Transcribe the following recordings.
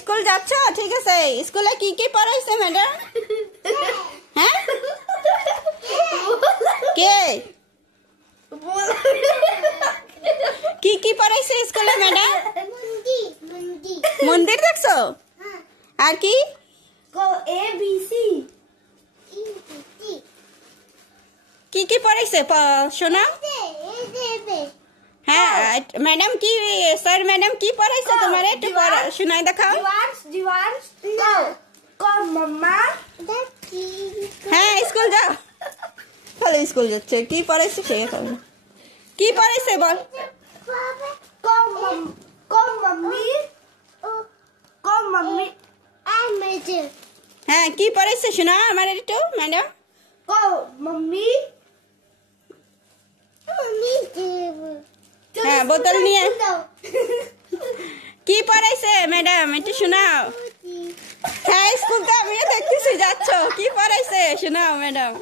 School যাচ্ছ? ঠিক আছে, স্কুলে কি কি পড়াইছে ম্যাডাম? হ্যাঁ, কে কি কি পড়াইছে স্কুলে ম্যাডাম? মন্দির দেখছো? আর কি কি কি পড়াইছে শোনা? হ্যাঁ ম্যাডাম কি স্যার ম্যাডাম কি পড়াইছে তোমারে একটু শোনাই দেখাও। হ্যাঁ স্কুল যাও, তাহলে স্কুল যাচ্ছে। কি পড়াইছে সে কি পড়াইছে বল। হ্যাঁ কি পড়াইছে শোনা আমার একটু ম্যাডাম। হ্যাঁ বোতল নিয়ে কি পড়াইছে ম্যাডাম একটু শোনাও। হ্যাঁ স্কুল তো আমিও দেখতেছি যাচ্ছ, কি পড়াইছে শোনাও ম্যাডাম।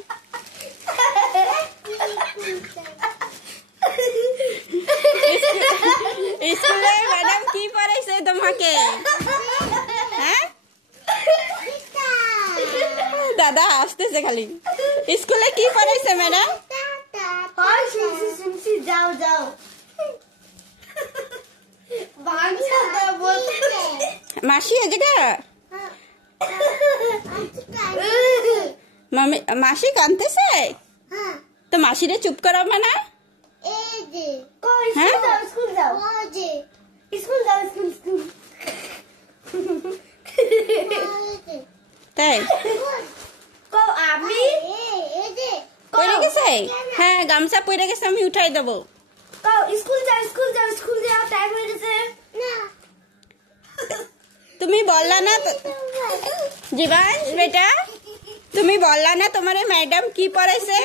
স্কুলে ম্যাডাম কি পড়াইছে তোমাকে? হ্যাঁ দাদা আসতেছে খালি। স্কুলে কি পড়াইছে ম্যাডাম? যাও যাও মাসি এদিকে মাসি কাঁদতেছে তো মাসিরে চুপ করাবে না? তাই আমি পড়ে গেছে? হ্যাঁ গামছা পড়ে গেছে, আমি উঠাই দেবো। স্কুল যাও টাইম হয়ে গেছে। তুমি বললা না জীবাংশ বেটা, তুমি বললা না তোমার ম্যাডাম কি পড়াইছে?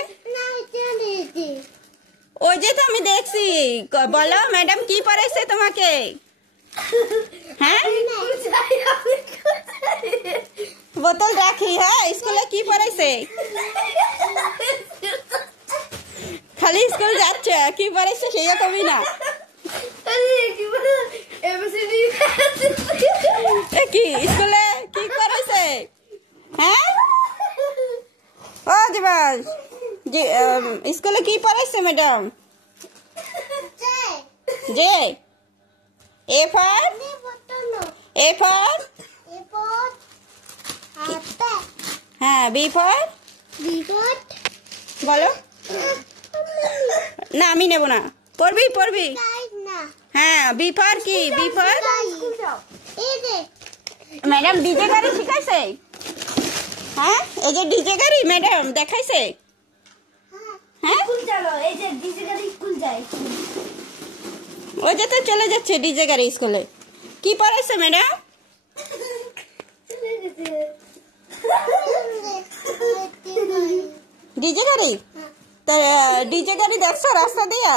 ওই যে তো আমি দেখছি, বলো ম্যাডাম কি পড়াইছে তোমাকে? হ্যাঁ বোতল রাখি। হ্যাঁ স্কুলে কি পড়াইছে? খালি স্কুল যাচ্ছে, কি পড়াইছে সেটা কবি না। কি স্কুলে কি পড়াইছে? হ্যাঁ ও জীবাংশ স্কুলে কি পড়াইছে ম্যাডাম? যে এ ফর হ্যাঁ বি ফর বলো না, আমি নেব না। পড়বি হ্যাঁ বি ফর কি? বি ফর ম্যাডাম ডিজে গাড়ি শিখাইছে। হ্যাঁ এই যে ডিজে গাড়ি ম্যাডাম দেখাইছে। হ্যাঁ ওই যে তো চলে যাচ্ছে ডিজে গাড়ি স্কুলে। কি পড়াইছে ম্যাডাম? ডিজে গাড়ি? তা ডিজে গাড়ি দেখছো রাস্তা দিয়া?